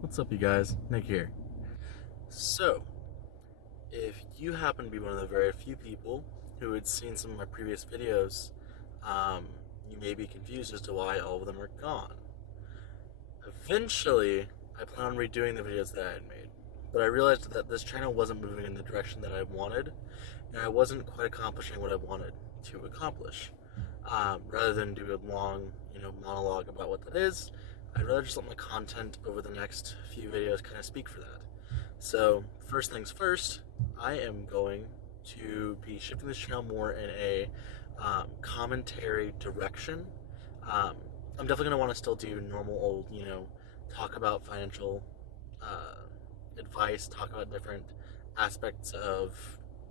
What's up, you guys? Nick here. So, if you happen to be one of the very few people who had seen some of my previous videos, um, you may be confused as to why all of them are gone. Eventually, I plan on redoing the videos that I had made, but I realized that this channel wasn't moving in the direction that I wanted, and I wasn't quite accomplishing what I wanted to accomplish. Rather than do a long, monologue about what that is, I'd rather just let my content over the next few videos kind of speak for that. So, first things first, I am going to be shifting this channel more in a commentary direction. Um, I'm definitely going to want to still do normal old, talk about financial uh, advice, talk about different aspects of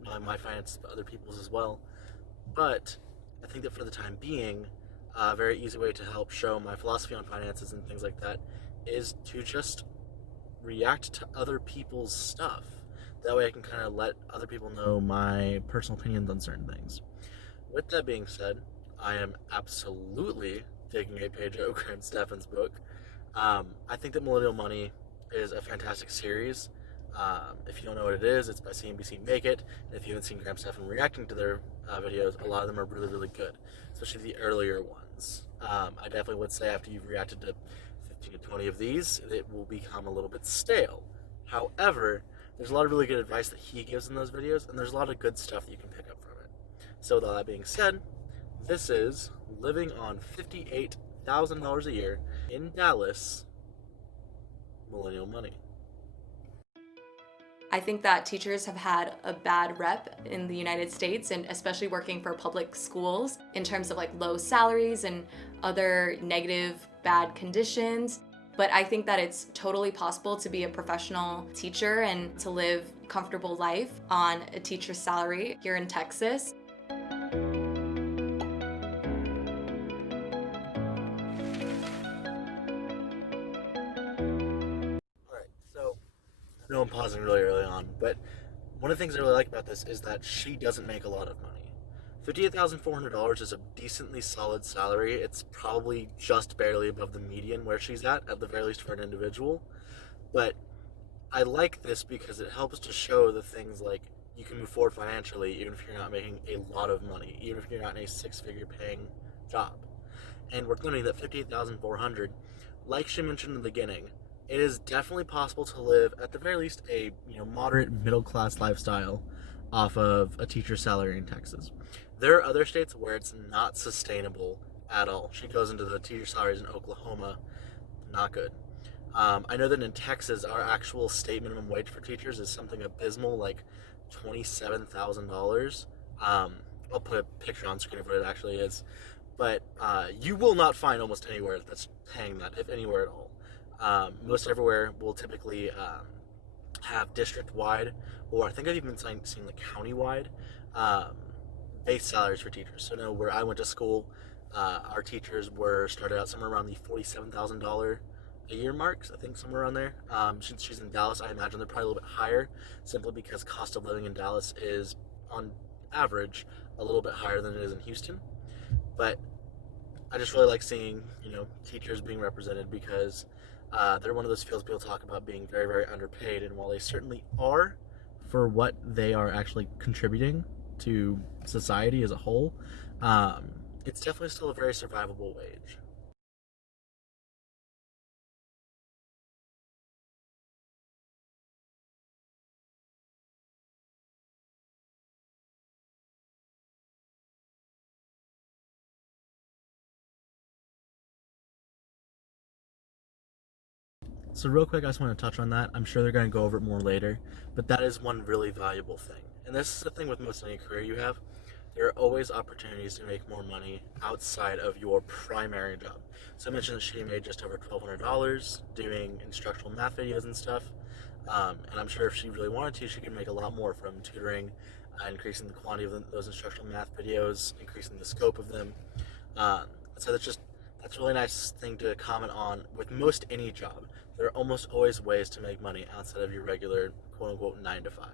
not only my finances but other people's as well. But I think that for the time being, a very easy way to help show my philosophy on finances and things like that is to just react to other people's stuff. That way I can kind of let other people know my personal opinions on certain things. With that being said, I am absolutely taking a page out of Graham Stephan's book. I think that Millennial Money is a fantastic series. If you don't know what it is, it's by CNBC Make It. And if you haven't seen Graham Stephan reacting to their videos, a lot of them are really, really good, especially the earlier ones. I definitely would say after you've reacted to 15 to 20 of these, it will become a little bit stale. However, there's a lot of really good advice that he gives in those videos, and there's a lot of good stuff that you can pick up from it. So, with all that being said, this is living on $58,000 a year in Dallas, Millennial Money. I think that teachers have had a bad rep in the United States, and especially working for public schools, in terms of like low salaries and other negative, bad conditions. But I think that it's totally possible to be a professional teacher and to live a comfortable life on a teacher's salary here in Texas. Alright, so I know I'm pausing really early on, but one of the things I really like about this is that she doesn't make a lot of money. $58,400 is a decently solid salary. It's probably just barely above the median where she's at the very least for an individual. But I like this because it helps to show the things like you can move forward financially even if you're not making a lot of money, even if you're not in a six-figure paying job. And we're claiming that 58,400, like she mentioned in the beginning, it is definitely possible to live at the very least a moderate middle class lifestyle off of a teacher's salary in Texas. There are other states where it's not sustainable at all. She goes into the teacher salaries in Oklahoma, not good. I know that in Texas, our actual state minimum wage for teachers is something abysmal, like $27,000. I'll put a picture on screen of what it actually is, but you will not find almost anywhere that's paying that, if anywhere at all. Most everywhere will typically have district wide, or I think I've even seen like county wide um, base salaries for teachers. So, where I went to school, our teachers were started out somewhere around the $47,000 a year marks. I think somewhere around there. Since she's in Dallas, I imagine they're probably a little bit higher, simply because cost of living in Dallas is, on average, a little bit higher than it is in Houston. But I just really like seeing teachers being represented because they're one of those fields people talk about being very, very underpaid, and while they certainly are for what they are actually contributing to society as a whole, um, it's definitely still a very survivable wage. So, real quick, I just want to touch on that. I'm sure they're going to go over it more later, but that is one really valuable thing. And this is the thing with most any career you have. There are always opportunities to make more money outside of your primary job. So, I mentioned that she made just over $1,200 doing instructional math videos and stuff. And I'm sure if she really wanted to, she could make a lot more from tutoring, increasing the quantity of those instructional math videos, increasing the scope of them. Um, so that's a really nice thing to comment on with most any job. There are almost always ways to make money outside of your regular quote unquote 9 to 5.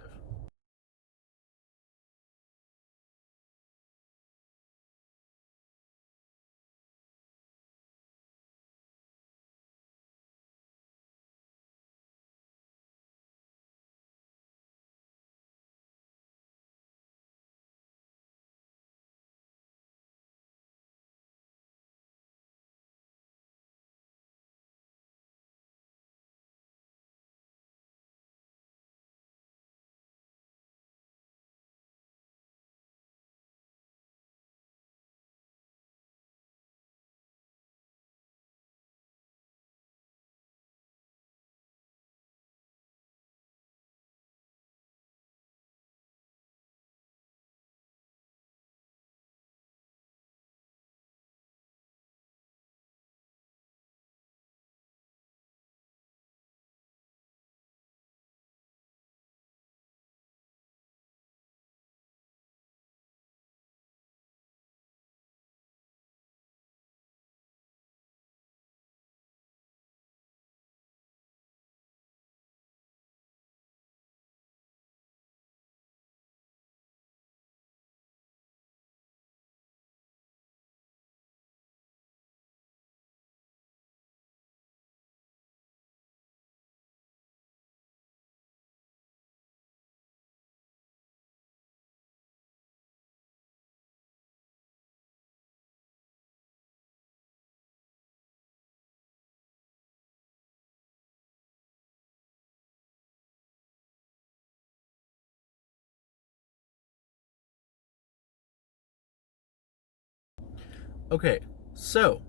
Okay, so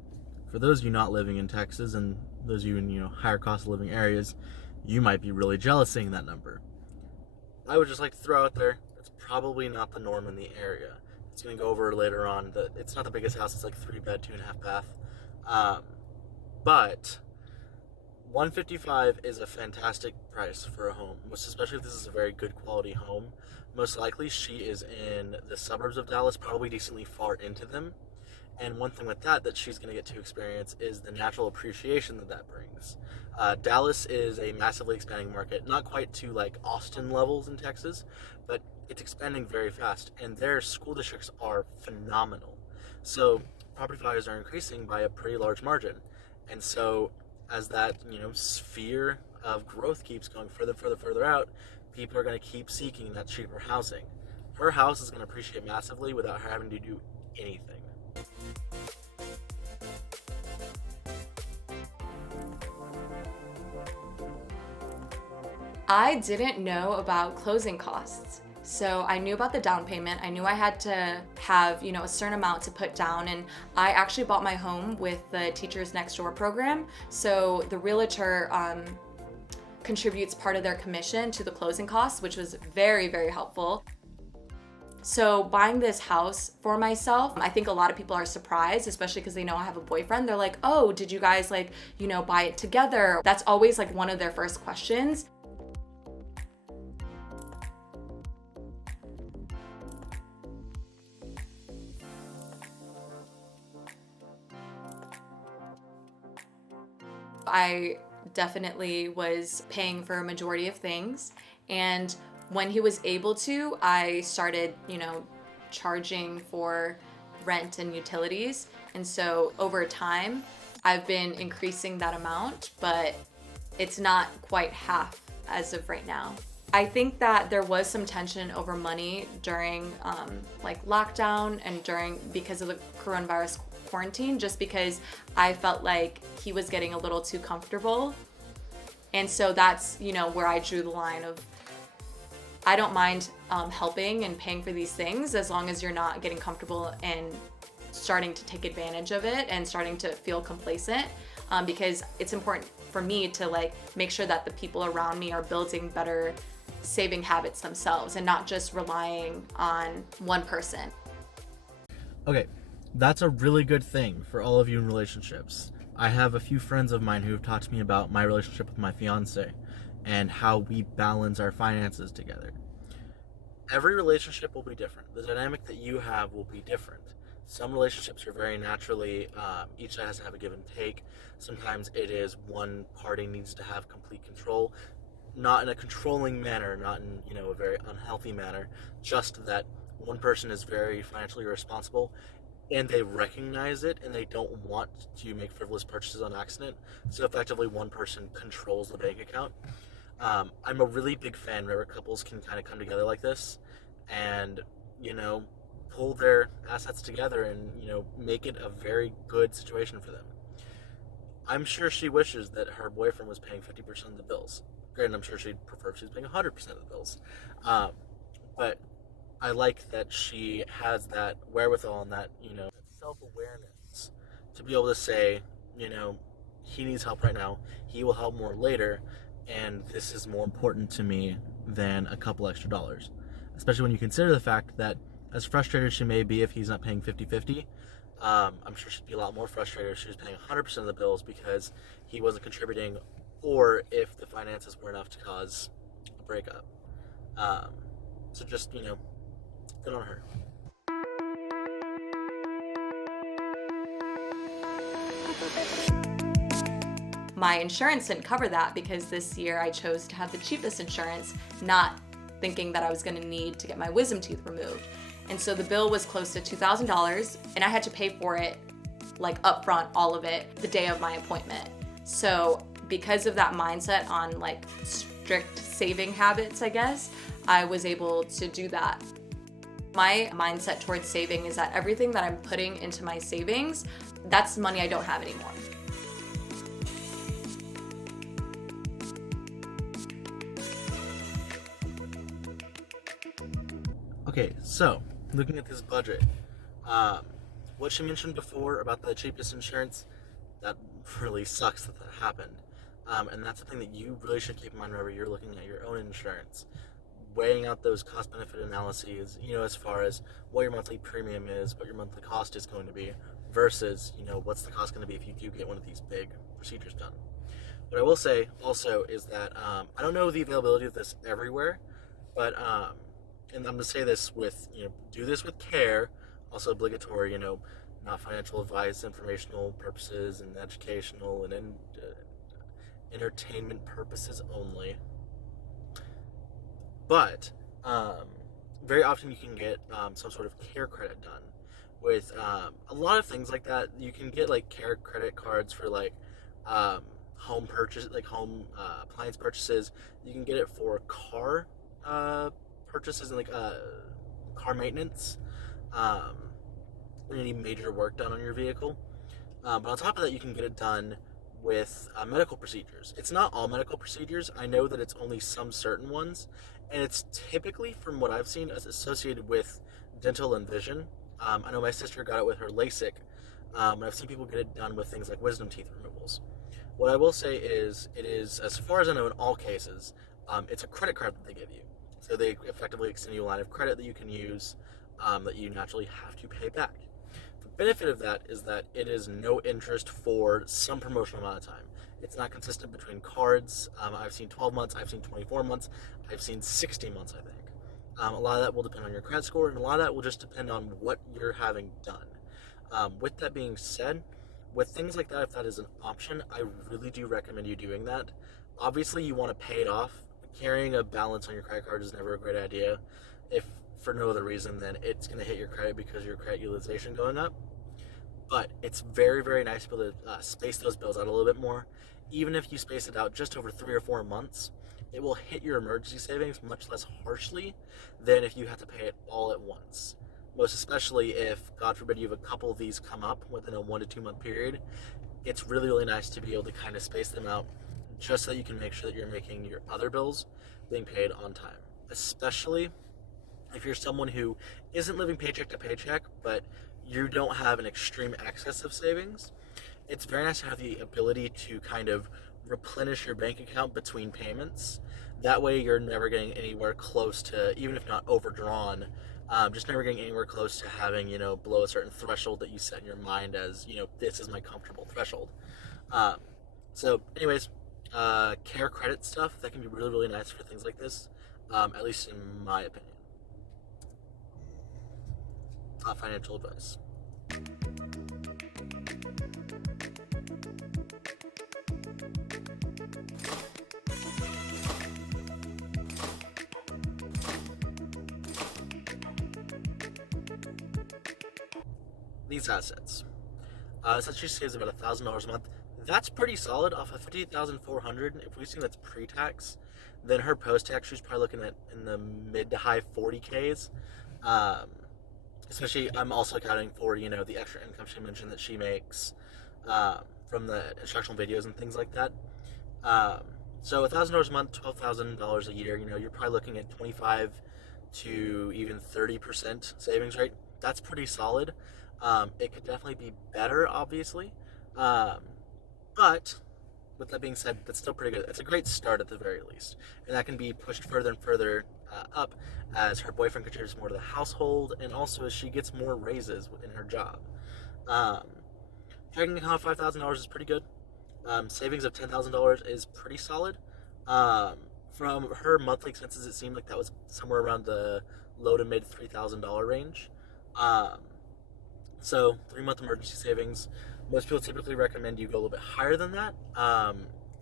for those of you not living in Texas and those of you in higher cost of living areas, you might be really jealous seeing that number. I would just like to throw out there, it's probably not the norm in the area. It's going to go over later on that it's not the biggest house. It's like 3 bed, 2.5 bath. Um, but 155 is a fantastic price for a home, most especially if this is a very good quality home. Most likely she is in the suburbs of Dallas, probably decently far into them. And one thing with that she's going to get to experience is the natural appreciation that brings. Dallas is a massively expanding market, not quite to like Austin levels in Texas, but it's expanding very fast, and their school districts are phenomenal. So property values are increasing by a pretty large margin, and so as that sphere of growth keeps going further out, people are going to keep seeking that cheaper housing. Her house is going to appreciate massively without her having to do anything. I didn't know about closing costs. So I knew about the down payment. I knew I had to have, a certain amount to put down. And I actually bought my home with the Teachers Next Door program. So the realtor contributes part of their commission to the closing costs, which was very, very helpful. So buying this house for myself, I think a lot of people are surprised, especially because they know I have a boyfriend. They're like, oh, did you guys buy it together? That's always like one of their first questions. I definitely was paying for a majority of things. And when he was able to, I started, charging for rent and utilities. And so over time, I've been increasing that amount, but it's not quite half as of right now. I think that there was some tension over money during lockdown and because of the coronavirus quarantine, just because I felt like he was getting a little too comfortable. And so that's, where I drew the line of, I don't mind helping and paying for these things as long as you're not getting comfortable and starting to take advantage of it and starting to feel complacent, because it's important for me to make sure that the people around me are building better saving habits themselves and not just relying on one person. Okay, that's a really good thing for all of you in relationships. I have a few friends of mine who have talked to me about my relationship with my fiance and how we balance our finances together. Every relationship will be different. The dynamic that you have will be different. Some relationships are very naturally, each side has to have a give and take. Sometimes it is one party needs to have complete control, not in a controlling manner, not in a very unhealthy manner, just that one person is very financially responsible and they recognize it and they don't want to make frivolous purchases on accident. So effectively one person controls the bank account. I'm a really big fan whenever couples can kind of come together like this and, pull their assets together and, make it a very good situation for them. I'm sure she wishes that her boyfriend was paying 50% of the bills. Granted, I'm sure she'd prefer if she was paying 100% of the bills. But I like that she has that wherewithal and that, self-awareness to be able to say, he needs help right now. He will help more later. And this is more important to me than a couple extra dollars. Especially when you consider the fact that as frustrated as she may be if he's not paying 50-50, I'm sure she'd be a lot more frustrated if she was paying 100% of the bills because he wasn't contributing, or if the finances were enough to cause a breakup. So just, good on her. My insurance didn't cover that because this year I chose to have the cheapest insurance, not thinking that I was going to need to get my wisdom tooth removed. And so the bill was close to $2,000, and I had to pay for it upfront, all of it, the day of my appointment. So because of that mindset on strict saving habits, I guess, I was able to do that. My mindset towards saving is that everything that I'm putting into my savings, that's money I don't have anymore. Okay, so looking at this budget, What she mentioned before about the cheapest insurance, that really sucks that happened. And that's something that you really should keep in mind whenever you're looking at your own insurance. Weighing out those cost benefit analyses, as far as what your monthly premium is, what your monthly cost is going to be, versus, what's the cost going to be if you do get one of these big procedures done. What I will say also is that I don't know the availability of this everywhere, but and I'm going to say this with, do this with care, also obligatory, not financial advice, informational purposes, and educational and entertainment purposes only. But very often you can get some sort of care credit done with a lot of things like that. You can get like care credit cards for like home purchase, like home appliance purchases. You can get it for car purchases and like car maintenance. Um, any major work done on your vehicle. But on top of that, you can get it done with medical procedures. It's not all medical procedures. I know that it's only some certain ones, and it's typically, from what I've seen, associated with dental and vision. I know my sister got it with her LASIK, and I've seen people get it done with things like wisdom teeth removals. What I will say is, it is, as far as I know, in all cases, it's a credit card that they give you. So they effectively extend you a line of credit that you can use that you naturally have to pay back. The benefit of that is that it is no interest for some promotional amount of time. It's not consistent between cards. I've seen 12 months, I've seen 24 months, I've seen 60 months, I think. A lot of that will depend on your credit score, and a lot of that will just depend on what you're having done. With that being said, with things like that, if that is an option, I really do recommend you doing that. Obviously, you want to pay it off. Carrying a balance on your credit card is never a great idea. If for no other reason than it's going to hit your credit because of your credit utilization going up. But it's very, very nice to be able to space those bills out a little bit more. Even if you space it out just over 3 or 4 months, it will hit your emergency savings much less harshly than if you have to pay it all at once. Most especially if, God forbid, you have a couple of these come up within a 1 to 2 month period. It's really, really nice to be able to kind of space them out just so that you can make sure that you're making your other bills being paid on time. Especially if you're someone who isn't living paycheck to paycheck, but you don't have an extreme excess of savings, it's very nice to have the ability to kind of replenish your bank account between payments. That way, you're never getting anywhere close to, even if not overdrawn, just never getting anywhere close to having, below a certain threshold that you set in your mind as, this is my comfortable threshold. Um, anyways, care credit stuff, that can be really, really nice for things like this, at least in my opinion. Financial advice. These assets. Essentially saves about $1,000 a month. That's pretty solid off of 58,400. If we assume that's pre-tax, then her post-tax, she's probably looking at in the mid to high 40Ks. Um, Especially, I'm also accounting for the extra income she mentioned that she makes from the instructional videos and things like that. Um, so $1,000 a month, $12,000 a year. You're probably looking at 25 to even 30% savings rate. That's pretty solid. It could definitely be better, obviously, but with that being said, that's still pretty good. It's a great start at the very least, and that can be pushed further and further up as her boyfriend contributes more to the household, and also as she gets more raises in her job. Um, Checking account of $5,000 is pretty good. Savings of $10,000 is pretty solid. From her monthly expenses, it seemed like that was somewhere around the low to mid $3,000 range. Um, so 3 month emergency savings. Most people typically recommend you go a little bit higher than that.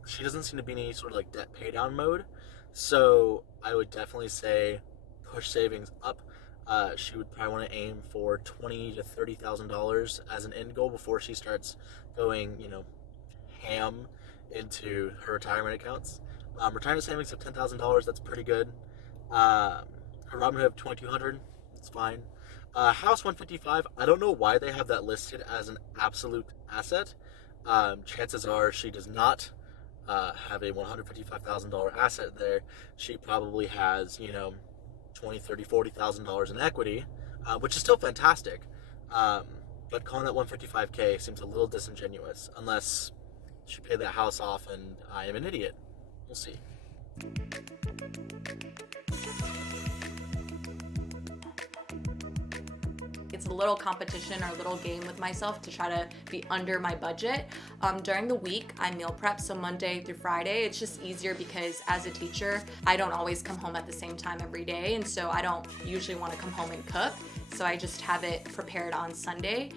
She doesn't seem to be in any sort of like debt pay down mode, so I would definitely say push savings up. She would probably want to aim for $20,000 to $30,000 as an end goal before she starts going, ham into her retirement accounts. Retirement savings of $10,000, that's pretty good. Her Robinhood of 2,200, it's fine. House 155, I don't know why they have that listed as an absolute asset. Chances are she does not have a $155,000 asset there. She probably has, $20, $30, $40,000 in equity, which is still fantastic. But calling that 155K seems a little disingenuous, unless she paid that house off and I am an idiot. We'll see. It's a little competition or a little game with myself to try to be under my budget. During the week, I meal prep, so Monday through Friday. It's just easier because as a teacher, I don't always come home at the same time every day, and so I don't usually want to come home and cook. So I just have it prepared on Sunday.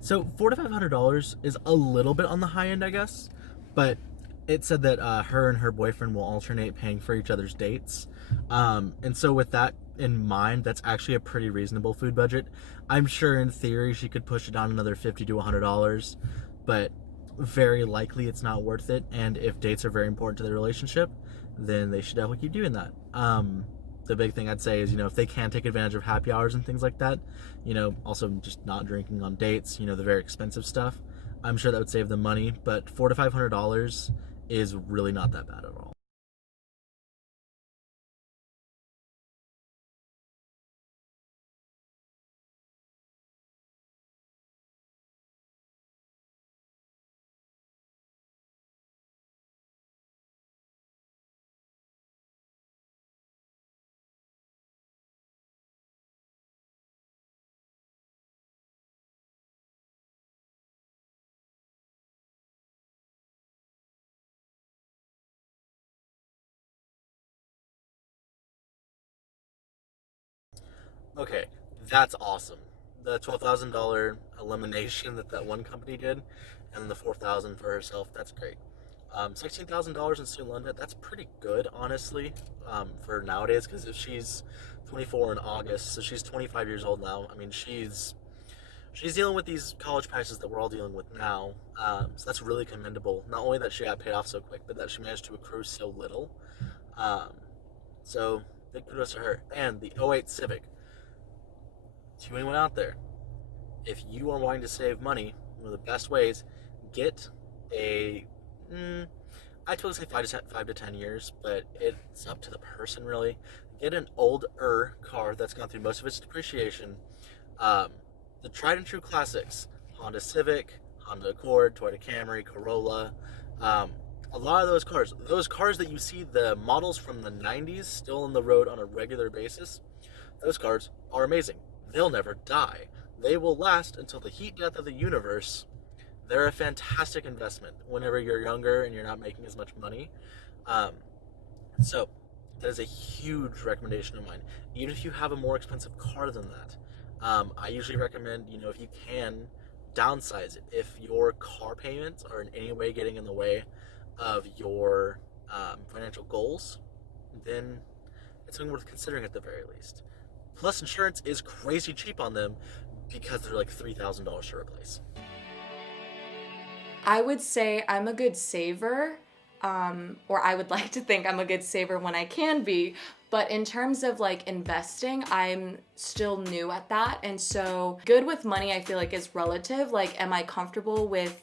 So $400 to $500 is a little bit on the high end, I guess, but it said that her and her boyfriend will alternate paying for each other's dates. And so with that in mind, that's actually a pretty reasonable food budget. I'm sure in theory she could push it down another $50 to $100, but very likely it's not worth it. And if dates are very important to the relationship, then they should definitely keep doing that. The big thing I'd say is, if they can take advantage of happy hours and things like that, also just not drinking on dates, the very expensive stuff, I'm sure that would save them money. But $400 to $500 is really not that bad at all. Okay, that's awesome. The $12,000 elimination that one company did, and the $4,000 for herself, that's great. $16,000 in student loan debt, that's pretty good, honestly, for nowadays, because if she's 24 in August, so she's 25 years old now. I mean, she's dealing with these college prices that we're all dealing with now. So that's really commendable. Not only that she got paid off so quick, but that she managed to accrue so little. Um, so big kudos to her. And the '08 Civic, to anyone out there, if you are wanting to save money, one of the best ways, get a, I totally say 5 to 10 years, but it's up to the person really. Get an older car that's gone through most of its depreciation. The tried and true classics: Honda Civic, Honda Accord, Toyota Camry, Corolla. A lot of those cars that you see the models from the 90s still on the road on a regular basis, those cars are amazing. They'll never die. They will last until the heat death of the universe. They're a fantastic investment whenever you're younger and you're not making as much money. Um, so that is a huge recommendation of mine. Even if you have a more expensive car than that, I usually recommend, if you can, downsize it. If your car payments are in any way getting in the way of your financial goals, then it's something worth considering at the very least. Plus, insurance is crazy cheap on them because they're like $3,000 to replace. I would say I'm a good saver, or I would like to think I'm a good saver when I can be. But in terms of like investing, I'm still new at that. And so good with money, I feel like is relative. Like, am I comfortable with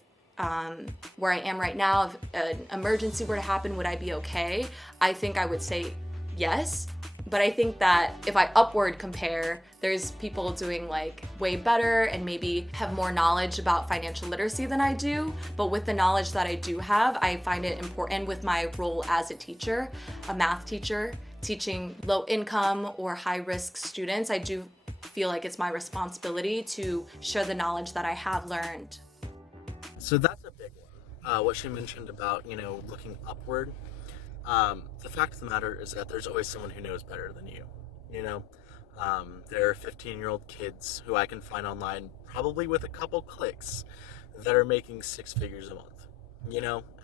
where I am right now? If an emergency were to happen, would I be okay? I think I would say yes. But I think that if I upward compare, there's people doing like way better and maybe have more knowledge about financial literacy than I do. But with the knowledge that I do have, I find it important with my role as a teacher, a math teacher, teaching low income or high risk students. I do feel like it's my responsibility to share the knowledge that I have learned. So that's a big one. What she mentioned about, looking upward. The fact of the matter is that there's always someone who knows better than you. You know, there are 15-year-old kids who I can find online, probably with a couple clicks, that are making six figures a month.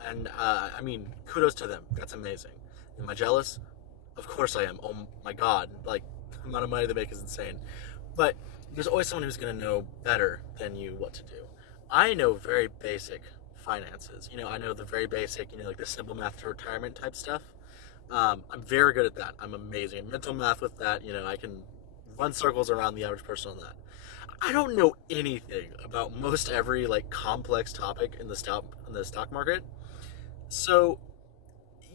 And I mean, kudos to them. That's amazing. Am I jealous? Of course I am. Oh my God, like the amount of money they make is insane. But there's always someone who's going to know better than you what to do. I know very basic finances. I know the very basic, like the simple math to retirement type stuff. I'm very good at that. I'm amazing at mental math with that. I can run circles around the average person on that. I don't know anything about most every like complex topic in the stock market. So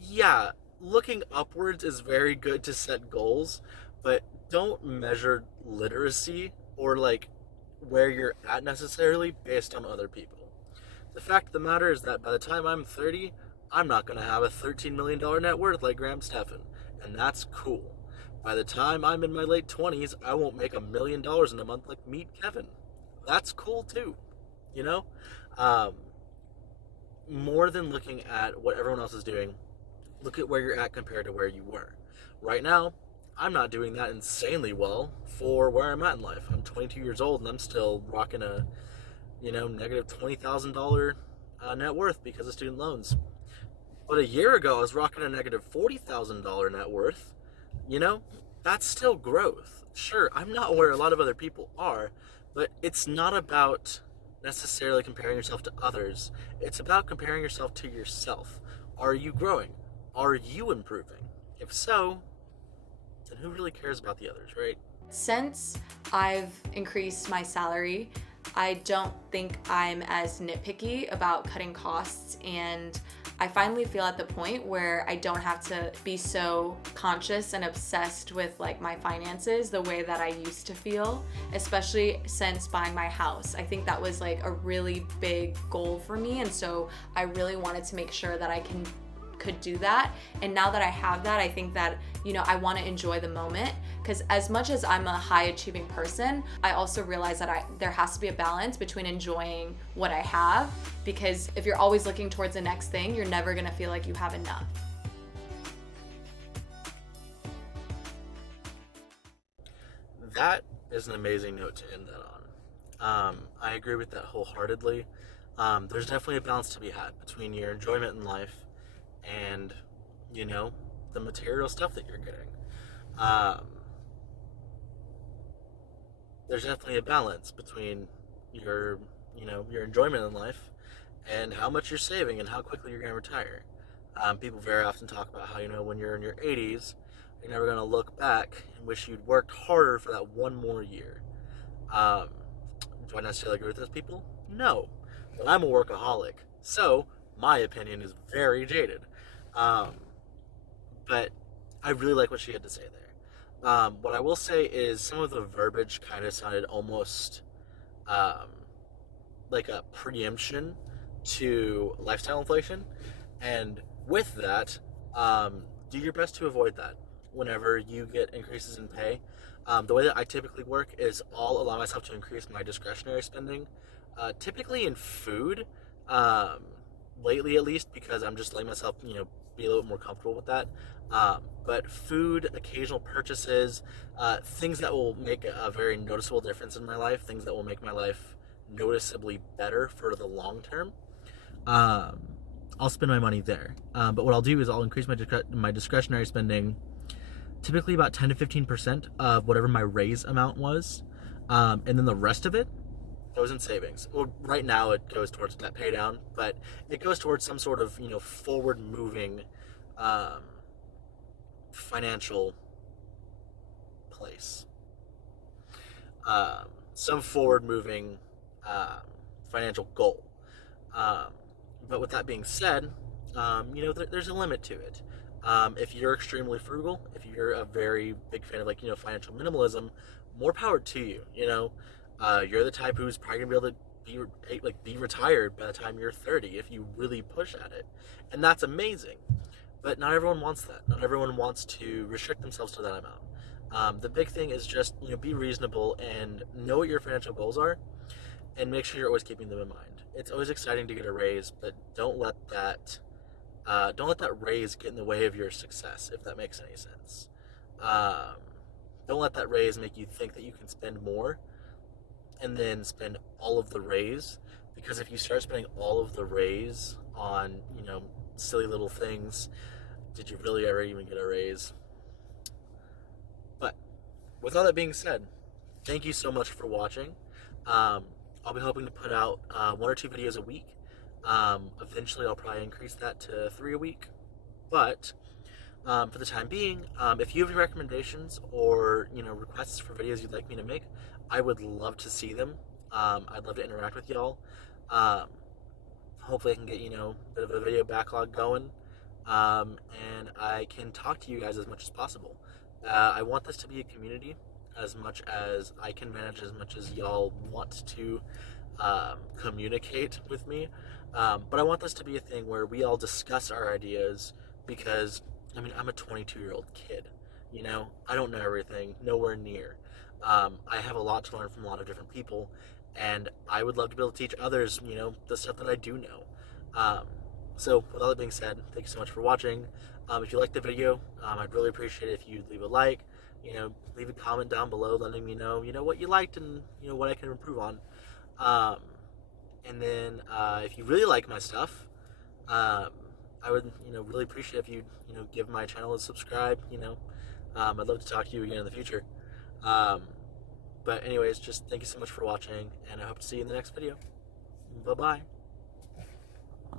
yeah, looking upwards is very good to set goals, but don't measure literacy or like where you're at necessarily based on other people. The fact of the matter is that by the time I'm 30, I'm not going to have a $13 million net worth like Graham Stephan, and that's cool. By the time I'm in my late 20s, I won't make $1 million in a month like Meet Kevin. That's cool too, you know? Um, More than looking at what everyone else is doing, look at where you're at compared to where you were. Right now, I'm not doing that insanely well for where I'm at in life. I'm 22 years old and I'm still rocking a, negative $20,000 net worth because of student loans. But a year ago, I was rocking a negative $40,000 net worth. You know, that's still growth. Sure, I'm not where a lot of other people are, but it's not about necessarily comparing yourself to others. It's about comparing yourself to yourself. Are you growing? Are you improving? If so, then who really cares about the others, right? Since I've increased my salary, I don't think I'm as nitpicky about cutting costs, and I finally feel at the point where I don't have to be so conscious and obsessed with like my finances the way that I used to feel, especially since buying my house. I think that was like a really big goal for me, and so I really wanted to make sure that I could do that. And now that I have that, I think that, I want to enjoy the moment, because as much as I'm a high achieving person, I also realize that there has to be a balance between enjoying what I have, because if you're always looking towards the next thing, you're never going to feel like you have enough. That is an amazing note to end that on. I agree with that wholeheartedly. There's definitely a balance to be had between your enjoyment in life and, the material stuff that you're getting. Um, there's definitely a balance between your, your enjoyment in life and how much you're saving and how quickly you're going to retire. People very often talk about how, when you're in your 80s, you're never going to look back and wish you'd worked harder for that one more year. Um, do I necessarily agree with those people? No. But I'm a workaholic. So, my opinion is very jaded. Um, but I really like what she had to say there. What I will say is some of the verbiage kind of sounded almost um, like a preemption to lifestyle inflation. And with that, do your best to avoid that whenever you get increases in pay. The way that I typically work is I'll allow myself to increase my discretionary spending, typically in food, lately at least, because I'm just letting myself, be a little bit more comfortable with that. But food, occasional purchases, things that will make a very noticeable difference in my life, things that will make my life noticeably better for the long term. Um, I'll spend my money there. But what I'll do is I'll increase my discretionary spending, typically about 10 to 15% of whatever my raise amount was, and then the rest of it goes in savings. Well, right now it goes towards debt pay down, but it goes towards some sort of forward moving financial place, some forward moving financial goal. Um, but with that being said, there's a limit to it. If you're extremely frugal, if you're a very big fan of financial minimalism, more power to you. You're the type who's probably gonna be able to be retired by the time you're 30 if you really push at it, and that's amazing. But not everyone wants that. Not everyone wants to restrict themselves to that amount. The big thing is just be reasonable and know what your financial goals are, and make sure you're always keeping them in mind. It's always exciting to get a raise, but don't let that raise get in the way of your success, if that makes any sense. Um, don't let that raise make you think that you can spend more and then spend all of the raise, because if you start spending all of the raise on silly little things, did you really ever even get a raise? But with all that being said, thank you so much for watching. um, I'll be hoping to put out 1 or 2 videos a week. Eventually I'll probably increase that to 3 a week, but for the time being, if you have any recommendations or requests for videos you'd like me to make, I would love to see them. I'd love to interact with y'all. Um, Hopefully I can get a bit of a video backlog going, and I can talk to you guys as much as possible. I want this to be a community. as much as I can manage, as much as y'all want to communicate with me. But I want this to be a thing where we all discuss our ideas because, I mean, I'm a 22-year-old kid. You know, I don't know everything, nowhere near. I have a lot to learn from a lot of different people, and I would love to be able to teach others, you know, the stuff that I do know. Um, so, with all that being said, thank you so much for watching. If you liked the video, I'd really appreciate it if you'd leave a like, you know, leave a comment down below letting me know, you know, what you liked and, you know, what I can improve on. Um, and then if you really like my stuff, I would, you know, really appreciate if you, you know, give my channel a subscribe. You know, I'd love to talk to you again in the future. Um, but anyways, just thank you so much for watching, and I hope to see you in the next video. Bye bye.